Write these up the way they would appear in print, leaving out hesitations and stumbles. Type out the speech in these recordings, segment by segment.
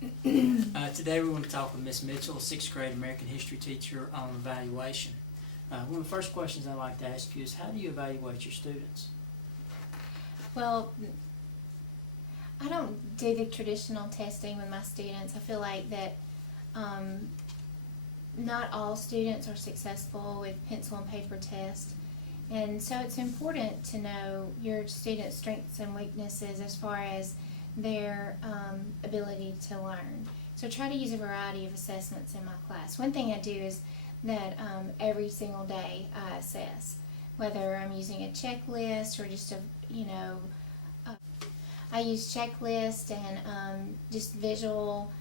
Today we want to talk with Miss Mitchell, a sixth grade American history teacher, on evaluation. One of the first questions I'd like to ask you is, how do you evaluate your students? Well, I don't do the traditional testing with my students. I feel like that not all students are successful with pencil and paper tests. And so it's important to know your students' strengths and weaknesses as far as their ability to learn. So try to use a variety of assessments in my class. One thing I do is that every single day I assess, whether I'm using a checklist or just I use checklists and just visual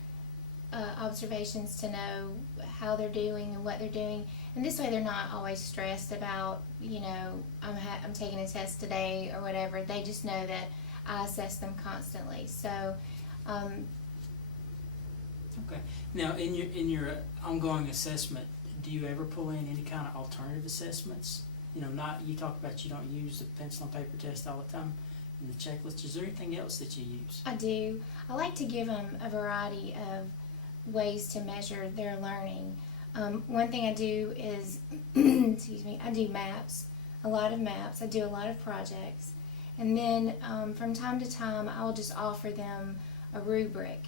observations to know how they're doing and what they're doing. And this way they're not always stressed about, I'm taking a test today or whatever. They just know that I assess them constantly. So, Okay. Now, in your ongoing assessment, do you ever pull in any kind of alternative assessments? You talk about you don't use the pencil and paper test all the time in the checklist. Is there anything else that you use? I do. I like to give them a variety of ways to measure their learning. One thing I do is, I do maps, a lot of maps. I do a lot of projects. And then from time to time, I'll just offer them a rubric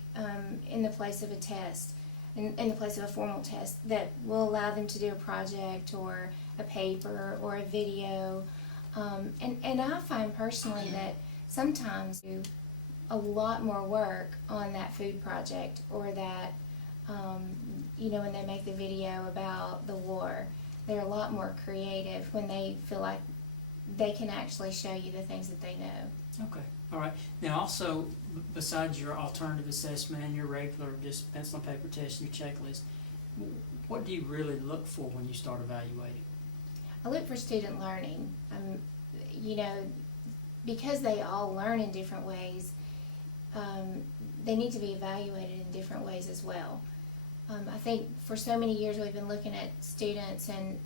in the place of a test, in the place of a formal test, that will allow them to do a project or a paper or a video. And I find personally that sometimes do a lot more work on that food project or that, when they make the video about the war. They're a lot more creative when they feel like they can actually show you the things that they know. Okay. All right. Now, also, besides your alternative assessment and your regular just pencil and paper test and your checklist, what do you really look for when you start evaluating? I look for student learning. Because they all learn in different ways, they need to be evaluated in different ways as well. I think for so many years we've been looking at students and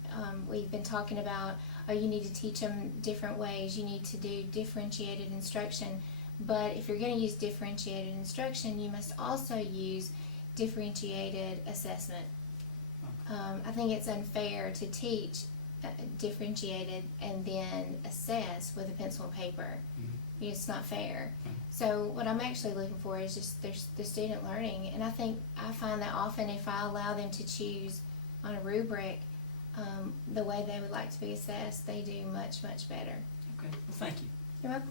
we've been talking about, you need to teach them different ways, you need to do differentiated instruction. But if you're going to use differentiated instruction, you must also use differentiated assessment. I think it's unfair to teach differentiated and then assess with a pencil and paper. Mm-hmm. It's not fair. Mm-hmm. So what I'm actually looking for is just the student learning, and I find that often if I allow them to choose on a rubric the way they would like to be assessed, they do much, much better. Okay. Well, thank you. You're welcome.